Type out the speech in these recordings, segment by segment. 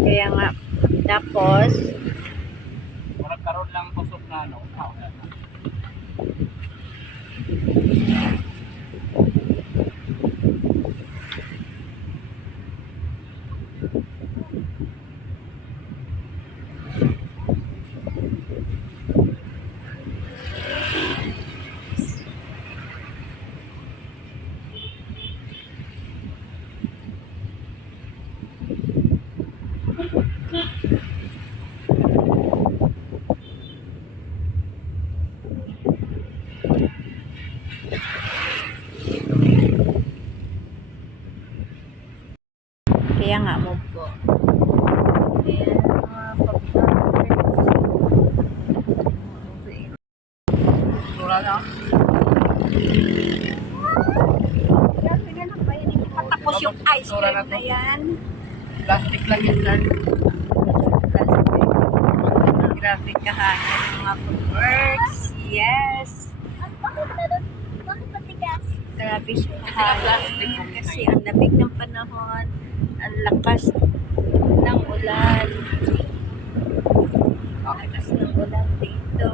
Kaya nga. Tapos, Walang karoon lang kusog na ano. kaya nga mo po. Ayan, Sura na. tapos yung ice cream na yan. Plastic lang yan, sir. Grabe kahangin ng mga foodworks. Yes. Bakit matigas? Grabe siya kahangin. Kasi ang lamig ng panahon. Ang lakas ng ulan. Ang lakas ng ulan dito.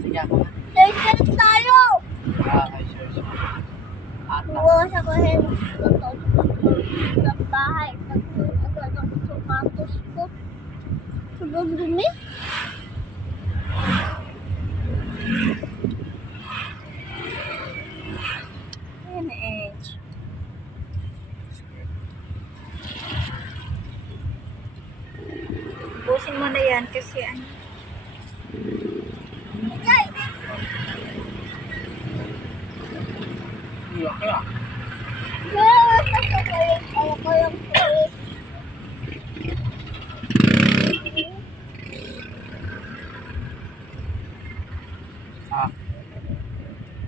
Sige ako. Dahil tayo! Ay, sure. Buwas ako sa bahay. Agad ako sa sapatos ko. Sobrang dumi. Ayan na Edge. Busin mo na yan kasi ano. Iya kaya. Ayaw ko lang kulit.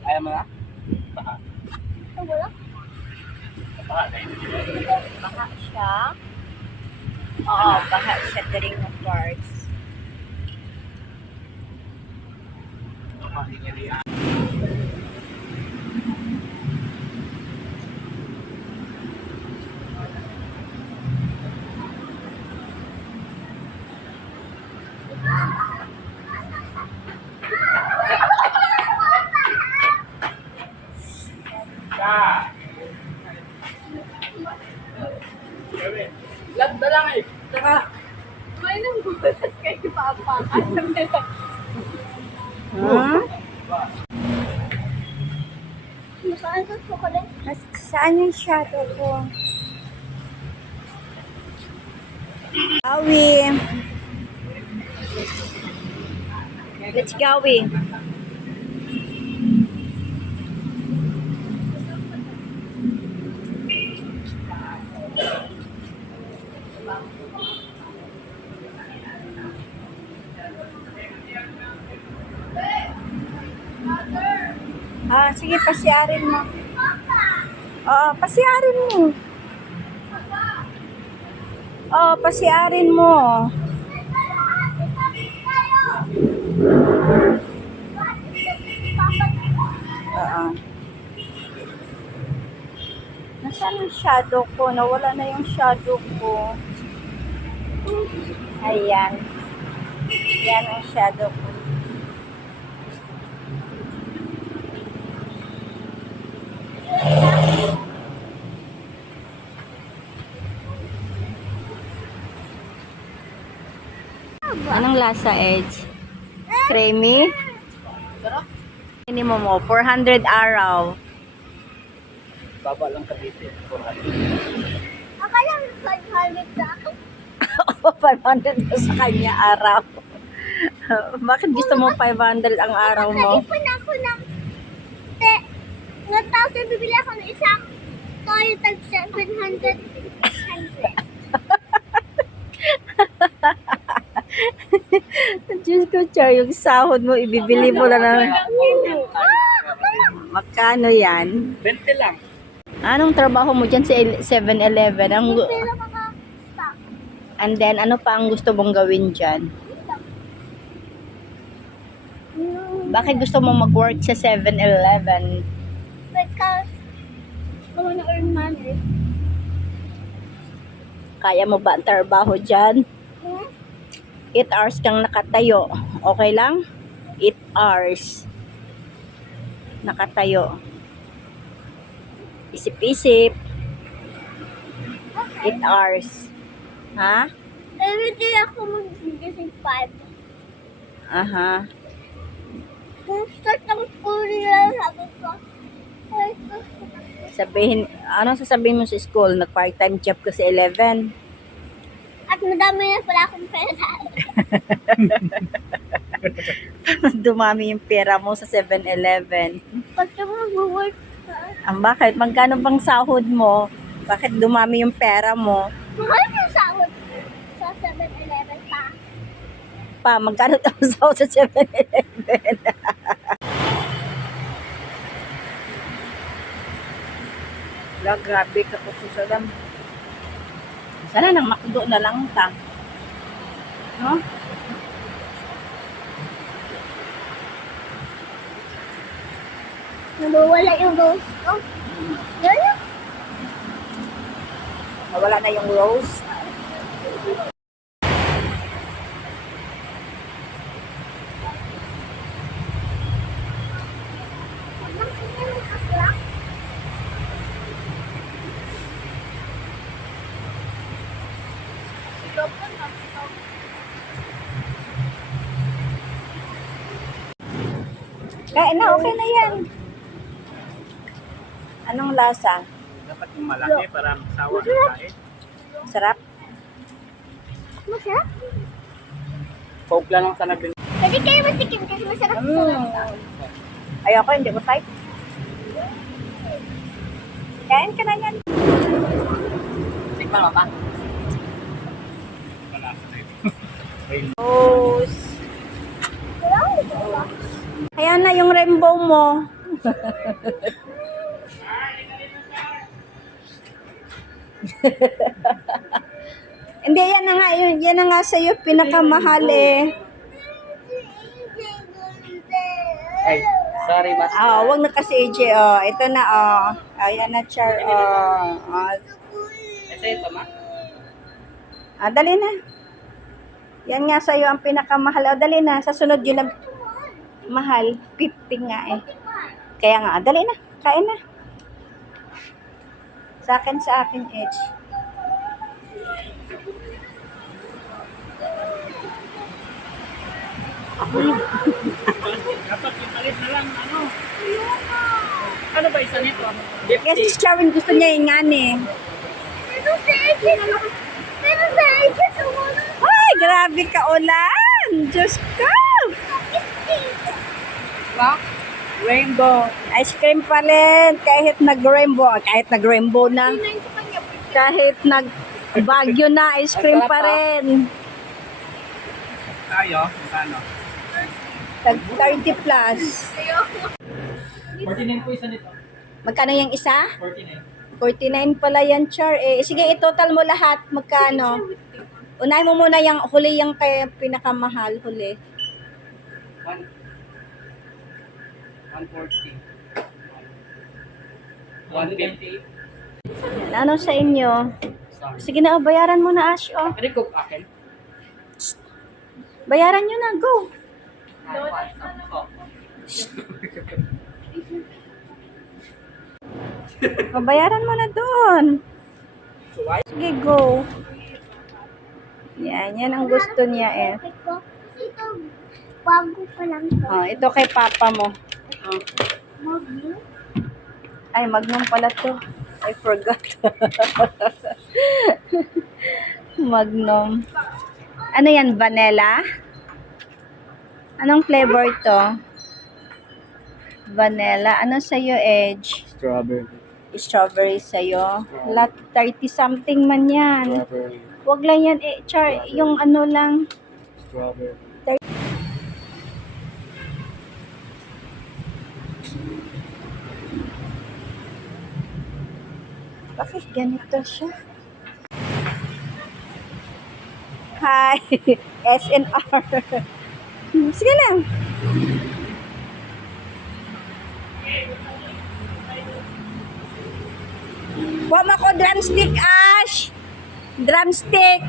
Ayaw mo na? Baka. Ito wala. Baka na yun. Baha siya. Oo, baha siya during ng parts. Lag na lang eh. Tara. May nang gulat kay Papa. Hmm? Masaan sa chocolate? Saan yung shadow ko? Gawi. Let's gawi. Sige, pasiarin mo. Oo, pasiarin mo. Oo, pasiarin mo. Oo. Nasaan yung shadow ko? Nawala na yung shadow ko. Ayan. Yan ang shadow ko. Anong lasa, Edge? Creamy? Sarap. Minimum mo, 400 araw. Baba lang Cavite. Akala mo 500 na ako. 500 na sa kanya araw. Bakit gusto mo 500 ang araw mo? Nag-ipon ako ng 1,000. Bibili ako ng isang toyo tag 700. Diyos ko, Char, yung sahod mo, ibibili mo lang ng... Magkano yan? 20 lang. Anong trabaho mo dyan sa 7-Eleven? Pero maka-stock. And then, ano pa ang gusto mong gawin dyan? Bakit gusto mo mag-work sa 7-Eleven? Because I wanna earn money. Kaya mo ba ang trabaho dyan? 8 hours kang nakatayo. Okay lang? 8 hours. Nakatayo. Isip-isip. 8 hours. Ha? Everyday ako mag-gising 5. Aha. Kung start ang school nila, sabi ko, ay, Sabihin, ano sasabihin mo sa school? Nag-part-time job ka sa 11. at madami na pala akong pera. Dumami yung pera mo sa 7-Eleven. Pag mag-work ka, Ang bakit? Magkano bang sahod mo? Bakit dumami yung pera mo? mahal yung sahod sa 7-Eleven pa. Pa, magkano daw sahod sa 7-Eleven? Wala, grabe ka po susalam. Sana nang makdo na lang ta. No? Nawawala yung rose ko. Yan. Nawala na yung rose. Kain na, okay na yan. Anong lasa? Dapat yung malaki para masawa ng kain. Sarap? Masarap. Coke lang ang sana bin. Pwede kayo matikim kasi masarap sa Ayoko, hindi ko type. Kain ka na yan. Tikman mo pa. Rose. Kaya na yung rainbow mo. Hindi, yan na nga, yan na nga sa'yo pinakamahal eh. Ay, sorry, mas. Wag na kasi AJ, ito na, ayan na, Char, Ese ito, ma? dali na. Yan nga sa'yo ang pinakamahal. Dali na, sa sunod yun ang mahal. 50 nga eh. Kaya nga, dali na, kain na. Sa akin, Edge. Dapat ipalit na lang, ano? Ano ba isa nito? Yes, Charin, gusto niya yung ngani. Pero sa akin, sumunod. Ay, grabe ka ulan! Diyos ko! Ba? Rainbow. Ice cream pa rin. Kahit nag-rainbow na. Kahit nag-bagyo na, ice cream pa rin. Tayo, ano? Tag 30 plus. 49 po isa nito. Magkano yung isa? 49. 49 pala yan, Char. Sige, i-total mo lahat. Magkano? Unahin mo muna yung huli, yung kay pinakamahal huli. 140. 120. Ano sa inyo? Sorry. Sige na, bayaran mo na, Ash. Pwede cook akin? Bayaran nyo na, go. Bayaran mo na doon. Sige, go. Yan ang gusto niya eh. Kasi ito, bago pa lang ito. Ito kay papa mo. Mag-blue. Ay, Magnum pala to. I forgot. Magnum. Ano yan, vanilla? Anong flavor to? Vanilla. Ano sa'yo, Edge? Strawberry. Strawberry sa'yo. Lat 30 something man yan. Strawberry. Wag lang yan, Char. Yung ano lang. Strawberry. Bakit ganito siya? Hi! SNR. Sige lang. Huwag mo ko drumstick, Ash! Drumstick.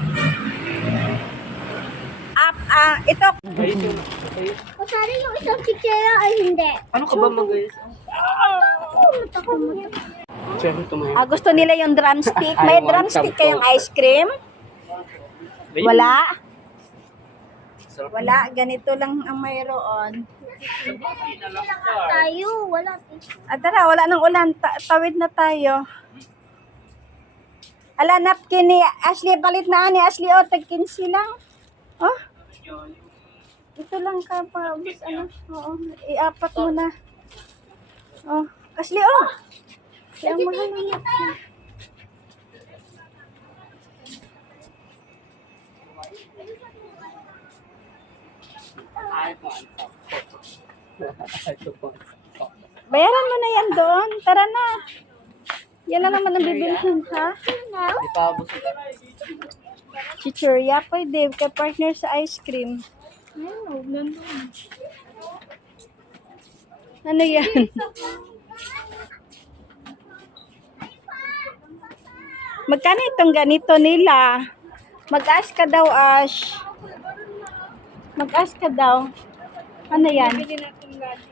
Ito. Kasari yung isang chichera ay hindi. Ano ka ba mag-ayos? Takot mo. Siyempre tumayo. Gusto nila yung drumstick. May I want drumstick some kayong ice cream? Wala. Sarap. Wala. Ganito lang ang mayroon. Tayo, wala. Tara, wala nang ulan. Tawid na tayo. Ala, napkin ni Ashley. Palit na ni Ashley. O, tag-15 lang. Oh. Ito lang ka pa. Ano? Oo. Iapat mo na. Oh. Ashley, oh. Kaya mahal na. Bayaran mo na yan doon. Tara na. Yan na naman ang bibilhin, ha? Di pa abos. Chichurya, pwede. Kay partner sa ice cream. Ano yan? Magkano itong ganito nila? Mag-ask ka daw, Ash. Mag-ask ka daw. Ano yan? Bili natin lagi.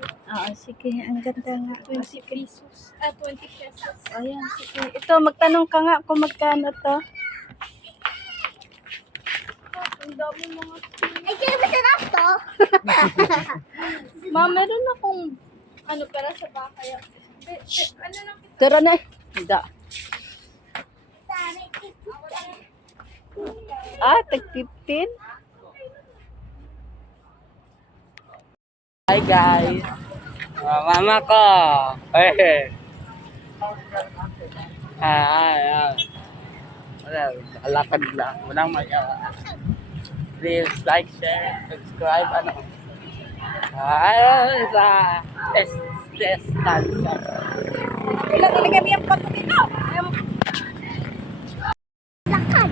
Sige. Ang ganda nga. 20 pesos. 20 pesos. Ayan, sige. Ito, magtanong ka nga kung magkano to. Ang dami mga... Ay, sino ba sarap to? Ma, meron akong ano para sa baka. Ano lang kita? Tara na. Hindi. Tag 15? Hi guys. Mama ko. Eh. Wala, lakad lang. Walang magawa. Please like, share, subscribe, ano. Sa Estancia. Ilan talaga yung pagkakino? Lakad.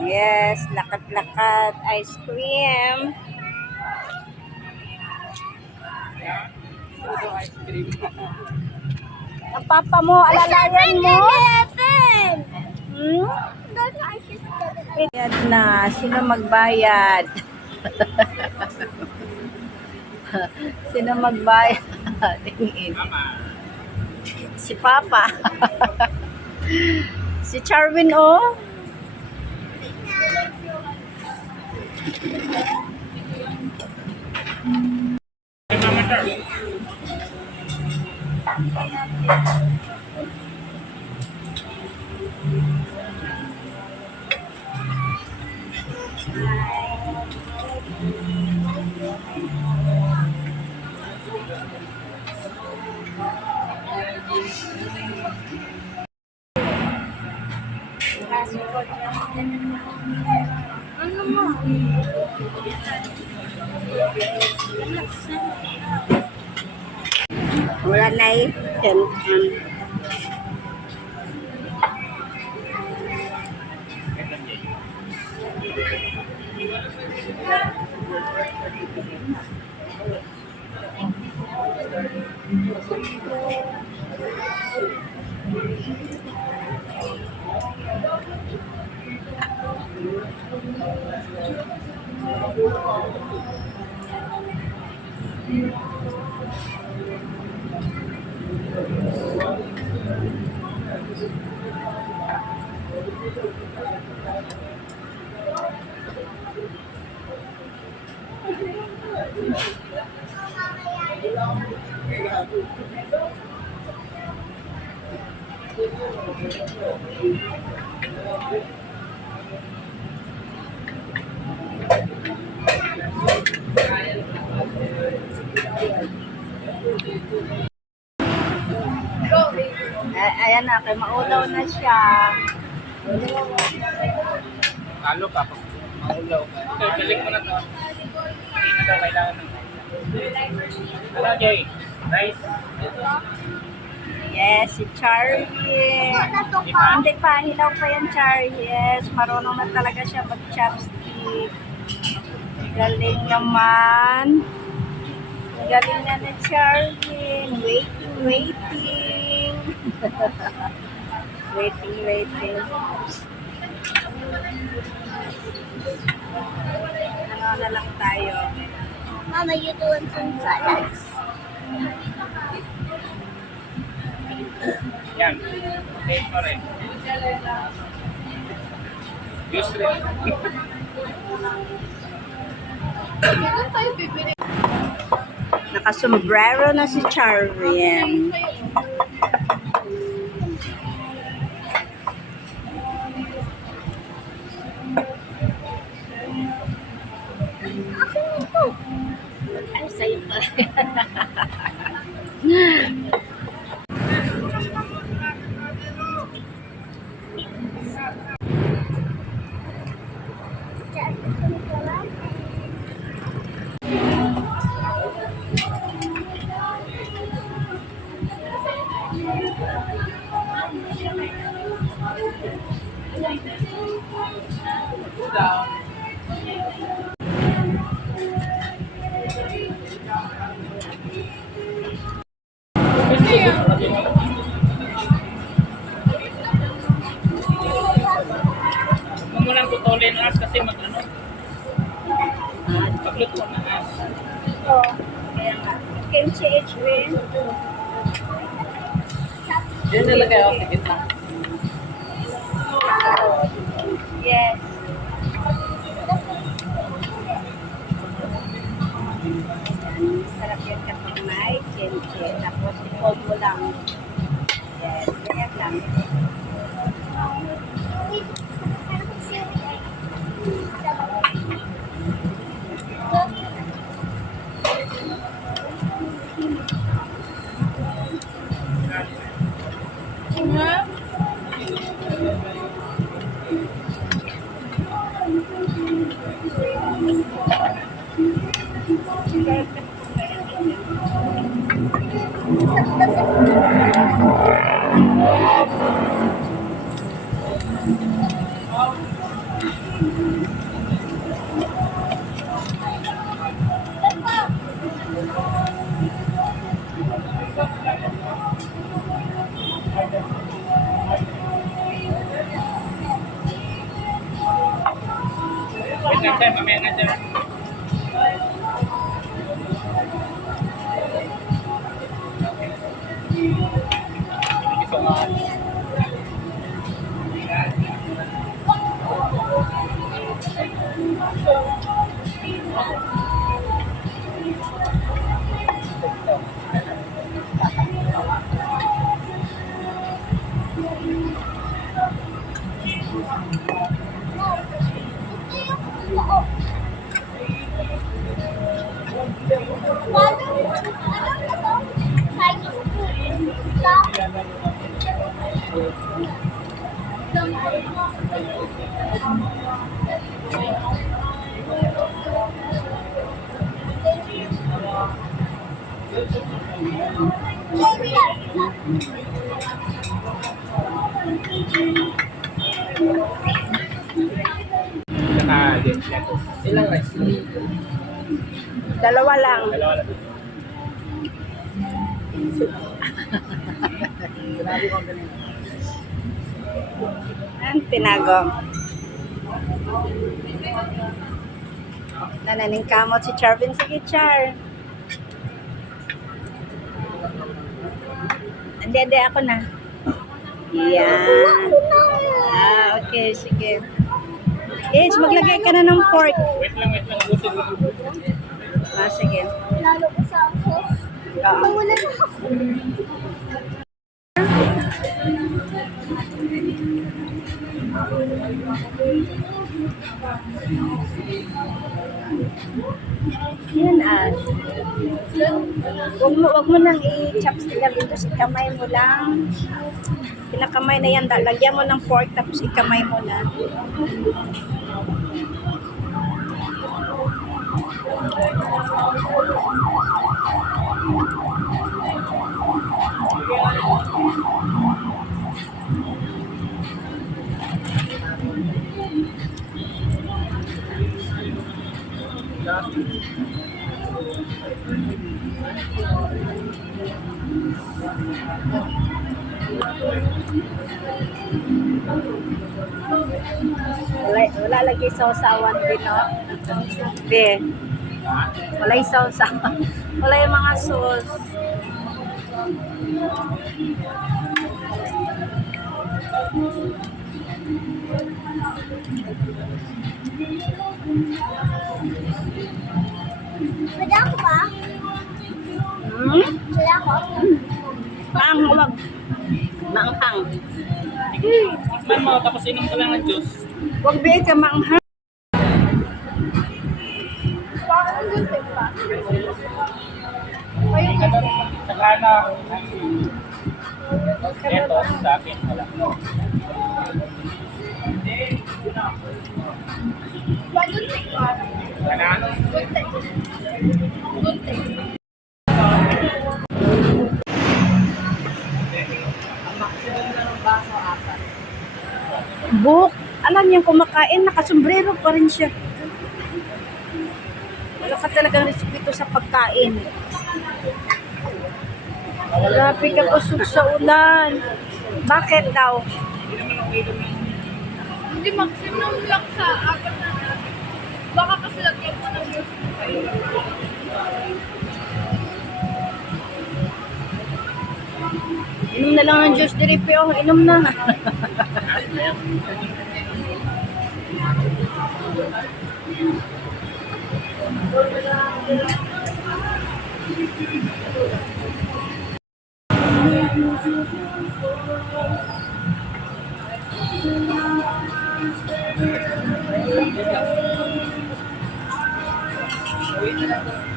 Yes, lakad-lakad. Ice cream. Ito ice cream. Ang papa mo, alalayan mo. Hmm? Bayad na. Sino magbayad? Sino magbayad? Tingin. Si Papa. Si Charwin, oh. Ano mo? Wala na eh. Ayan na, kay maulaw na siya. Talo ka pag maulaw ka. Okay, balik mo na to. Hindi na daw kailangan ng Hello, Jay. Nice. Yes, si Charlie. Hindi pa, hilaw pa yan, Charlie. Yes, marunong na talaga siya mag-chopstick. Galing naman. Galing na ni Charlie. Waiting. Waiting. Ano na lang tayo. Mama, you doing some salads? Yan. Okay, sorry. Use rin. Nakasombrero na si Charvin. Akin ito. Ay, sa'yo pa. Huwag mo munang putulin ang as kasi mag-ano. Pagluto na as. Oo. Kaya nga. Kimchi H-Win. Yan nilagay ako sa gitna. Yes. Sarap yan kapag may kimchi. Tapos i-hold mo lang. Yes. Ganyan lang. Wait lang tayo, mamaya na dyan. Thank you so much. Saka din, lettuce. Ilang rice? Dalawa lang. Dalawa lang. Sinabi ko ganun. Ang tinago. Nananing kamot si Charvin. Sige, Char. Hindi, ako na. Yan. Okay, sige. Yes, maglagay ka na ng pork. Wait lang, ubusin mo. Sige. Lalo ko sa sauce. Oo. Nawala na ako. Yan wag mo nang i-chopstick lang dito, ikamay mo lang. Pinakamay na yan, lagyan mo ng pork tapos ikamay mo na. Wala lagi sausawan din, no? Hindi. Wala yung sausawan. Wala yung mga sauce. Pwede ako ba? Hmm? Pwede ako? Maanghang. Maanghang. Tikman mo, tapos inom ka lang ng juice. Huwag bigay ka maanghang. Parang gunting pa. Saka na, eto, sa akin, wala. Gunting pa. Ano? Gunting. Gunting. Book. Alam niyo, kumakain, nakasombrero pa rin siya. Wala ka talagang respeto sa pagkain. Grabe ka usok sa ulan. Bakit daw? Hindi maximum lang sa apat na. Baka kasi lagyan mo ng juice. Inom na lang ng juice diripi. Oh, inom na.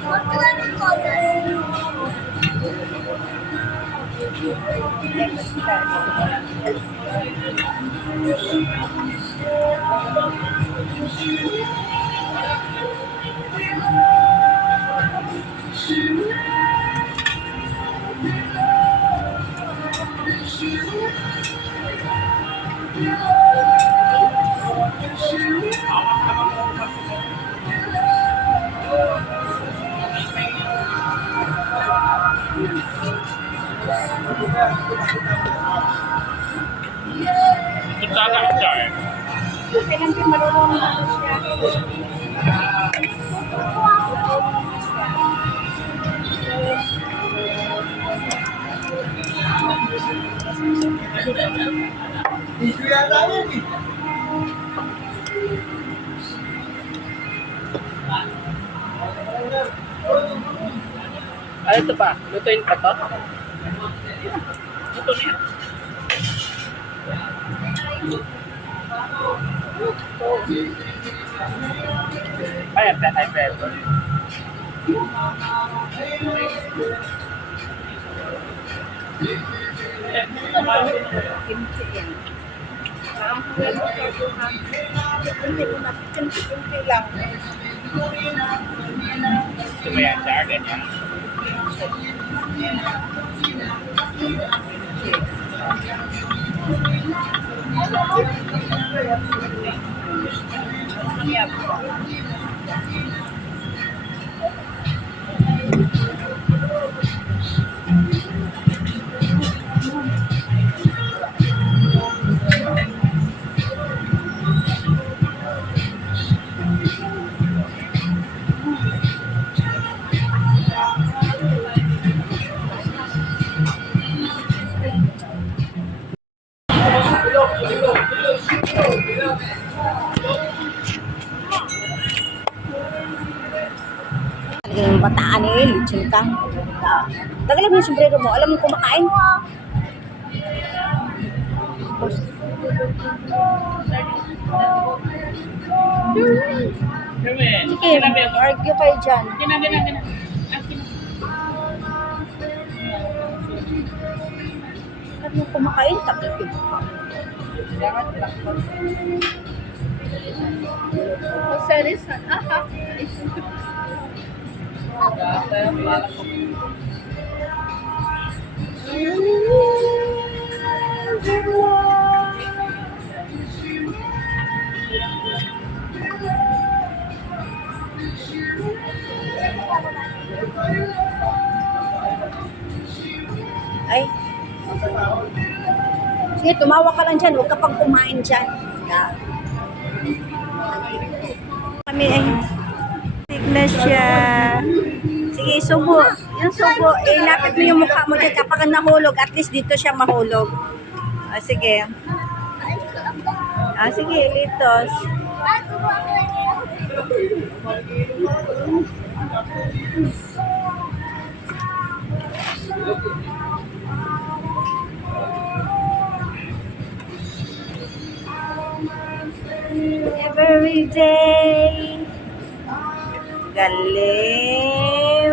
What color is color? Ito ka, Char. Kailan din marunong na siya. Ano ito pa? Lutuin pa to? Ito niya. Ay, pwede. Kimchi yan. Ang kimchi lang. Gusto mo yan, Char? Ganyan. Talagang yung bataan eh, lechon ka. Tagalan mo yung sombrero mo, alam mo kumakain? Gawin. Sige, argue kayo dyan. Gina. Alam mo kumakain, takipin ka. Sarisan. Aha. Ay, Sige, tumawa ka lang dyan. Huwag ka pang kumain dyan. Yeah. Kami ay tignan siya. Sige, subo. Yung subo, lapit mo yung mukha mo dyan. Kapag nahulog, at least dito siya mahulog. Sige. Sige, litos. Every day. Galing.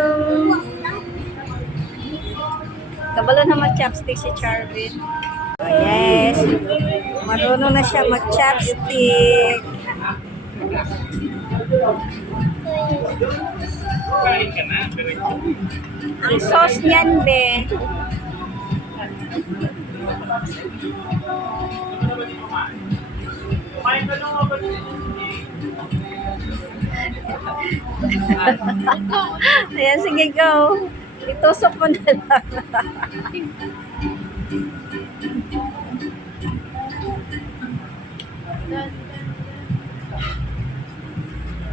Kabalo na mag-chopstick si Charvin. Oh, yes. Marunong na siya mag-chopstick. Kain ka na. Ang sauce niyan, be. Kumain ka lang ako. Ayan, sige, go. Itusok mo na lang.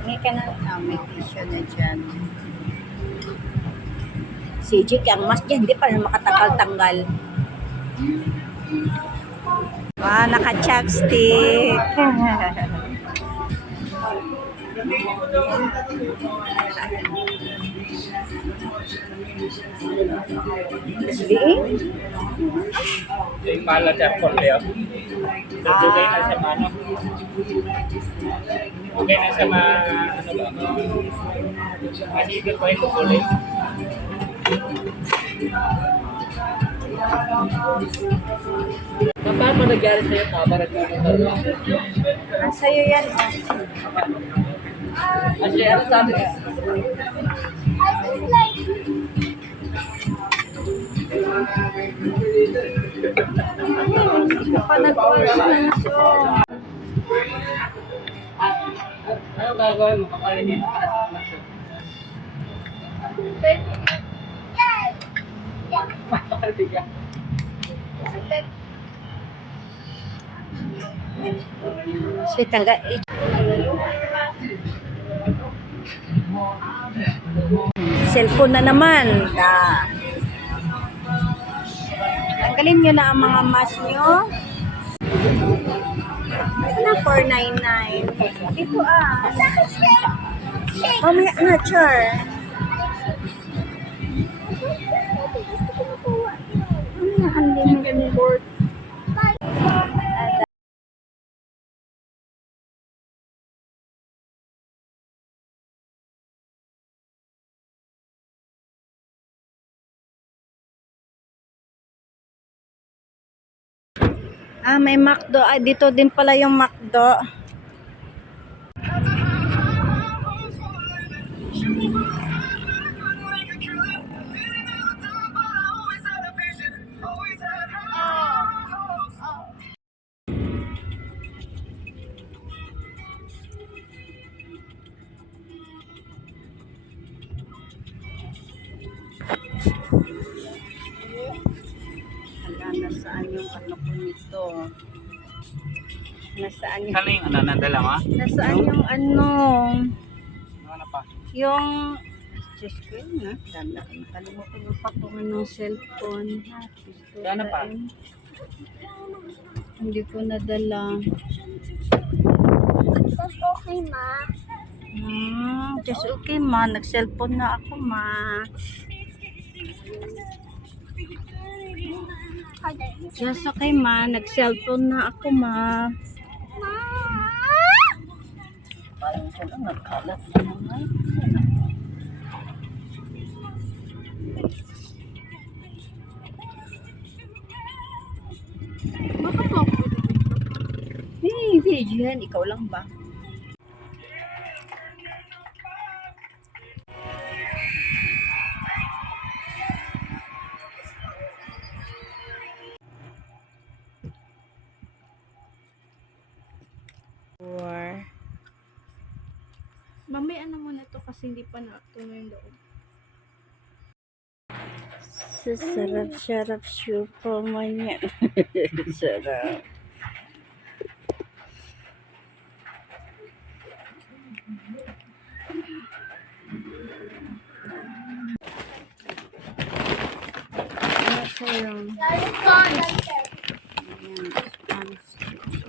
May ka na, may tissue na dyan. Si Jake, ang mas dyan, hindi pa rin makatanggal-tanggal. Naka-chopstick. Yung mala siya po Leo. Nagdugay na siya ano. Okay na siya ano ba? Masigil pa yung kukulit. Paano nangyari sa'yo? Kabarat mo ng dalawa. Ang sayo yan. Kasi ano sabi ka? Hindi ka pa nag-wash ng sauce. Ano gagawin mo? Kapalitin mo para sa plasyon. Papalitin ka. Sweet hanggang cellphone na naman. Tanggalin nyo na ang mga mask nyo. Na 499. Dito Mamaya na, Char. Mamaya, unlimited board. May McDo. Dito din pala yung McDo. Nasaan yung ano ko nito? Nasaan yung... Saan yung nadala mo? Nasaan yung ano? Ano pa? Yung... Diyos ko yun ha. Nakalimutan yung patungan ng cellphone. Ano pa? Hindi ko nadala. That's okay, ma. Just okay ma. Nag-cellphone na ako ma. Just okay ma. Nag-cellphone na ako ma. Parang siya lang nagkalat na naman. Video yan. Ikaw lang ba? Mamaya ano muna to kasi hindi pa na ito yung loob. Sarap-sarap Superman yan. Sarap. Ano sa'yo? Lollipop. Ayan, sponge.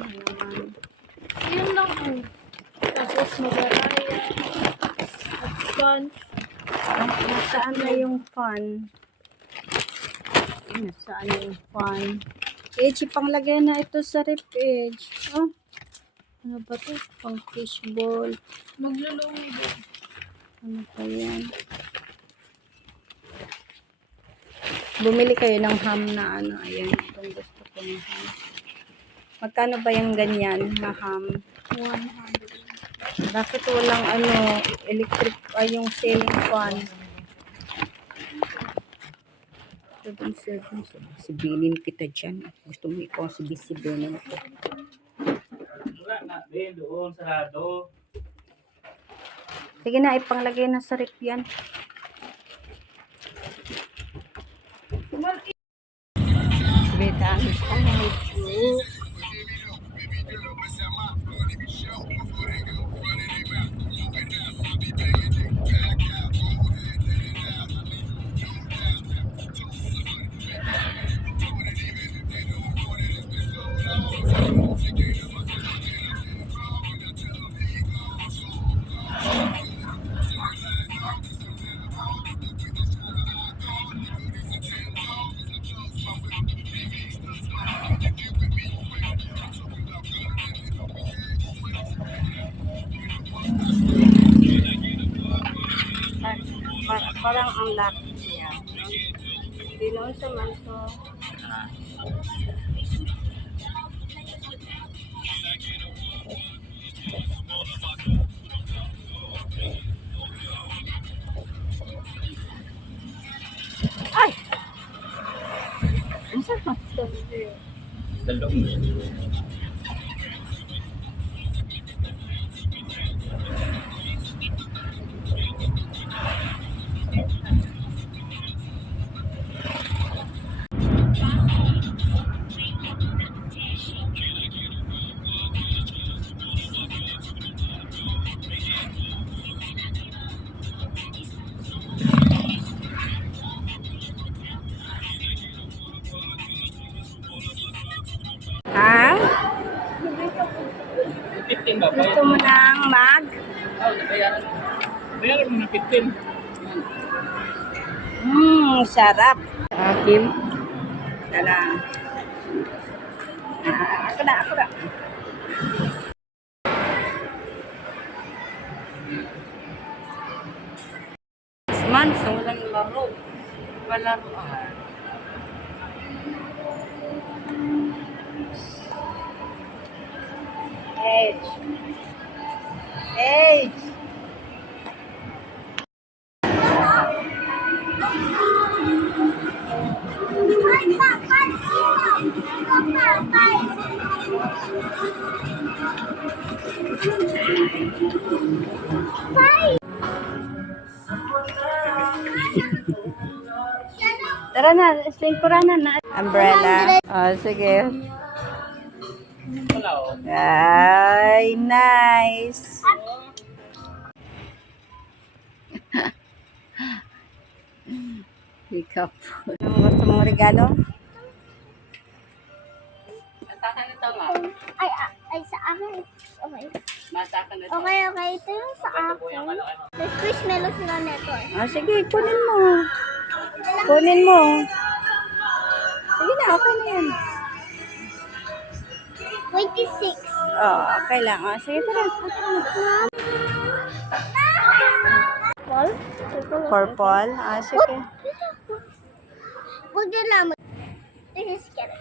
Ano naman? Yun lang. Tapos magaraya. At sponge. Nasaan na yung fun? Nasaan na yung fun? Edge, ipanglagay na ito sa rip edge. Oh, ano ba ito? Pang fishball. Maglulungi din. Ano pa yan? Bumili kayo ng ham na ano. Ayan, itong gusto ko ng ham. Magkano ba yung ganyan na ham? 100. Bakit walang ano, electric, ay yung ceiling fan? 7. Sibilin kita dyan. Gusto mo ikaw sibilin ko. Wala na din doon, sarado. Sige na, ipanglagay na sa rep yan. Beta, gusto mo ito. Parang ang laki siya. Hindi naman sa manso. Ay! Ang sarap. Dalawang. Ha? 15 ba? Gusto mo ng mag? Oh, nabayaran. Bayaran mo na 15. Sarap. Akin. Tala. Ako na. Months, walang laro. Walang Age. Tara na, singkuranan na. Umbrella. Oh, sige. Wala oh. Ay, nice. Ikaw po. Anong gusto mong regalo? Matakan ito nga. Ay, sa akin. Okay. Matakan ito. Okay. Ito yung sa akin. May squishmallow sila neto. Ah, sige, kunin mo. Kunin mo. Sige na, okay na yan. 26. Oh, okay lang. Ah, sige, tara. Paul? Purple. Ah, sige. Huwag nyo lang. This is scary.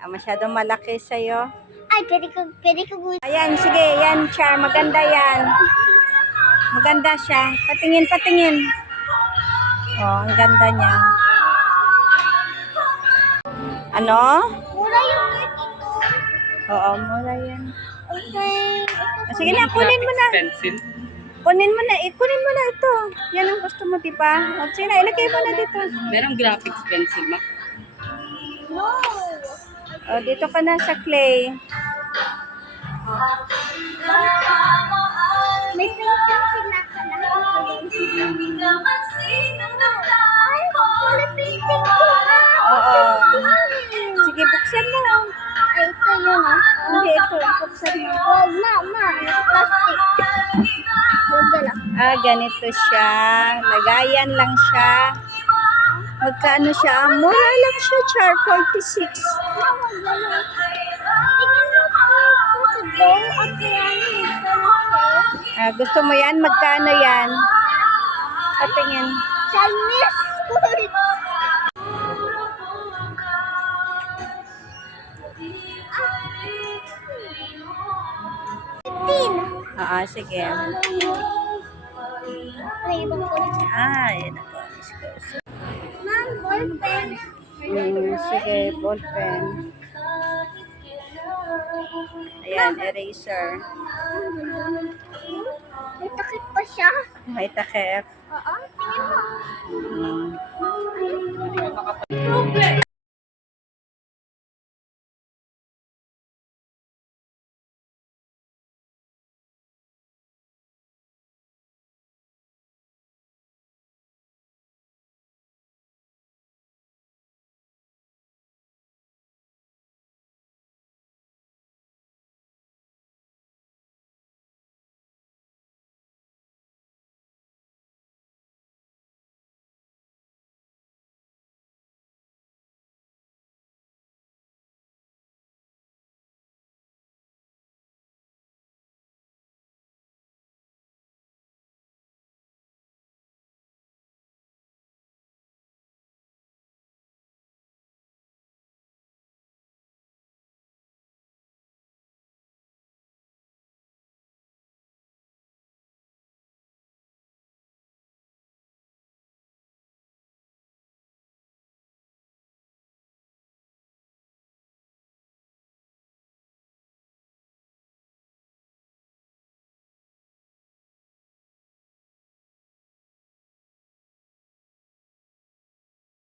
Ah, masyadong malaki sa'yo. Ay, pwede ko gusto. Ayan, sige. Yan, Char. Maganda yan. Maganda siya. Patingin. Oh, ang ganda niya. Ano? Mura yung 32. Oo, mura yan. Okay. Ah, sige na, kunin mo na. Pencil. Kunin mo na, kunin mo na ito. Yan ang gusto mo, di ba? O, sige, ilagay mo na dito. Merong graphics pencil, ma. No! O, dito ka na sa clay. May painting sila ka na. Ay, wala painting ko na. Oo. Sige, buksan mo. Ay, ito yun ah. Hindi, ito. Buksan mo. Wag na, ma. Plastic. Wag na lang. Ah, ganito siya. Lagayan lang siya. Magkano siya? Mura lang siya, Char. 46. Ma, wag na lang. Tingnan mo po sa bowl at yan. Ito na siya. Ah, gusto mo yan? Magkano yan? Patingin. Chinese food. Sige. May ibang kulay. Yan ako. Excuse. Ma'am, ball pen. Sige, ball pen. Ayan, eraser. May takip pa siya. May takip. Oo, tingnan mo. Mm.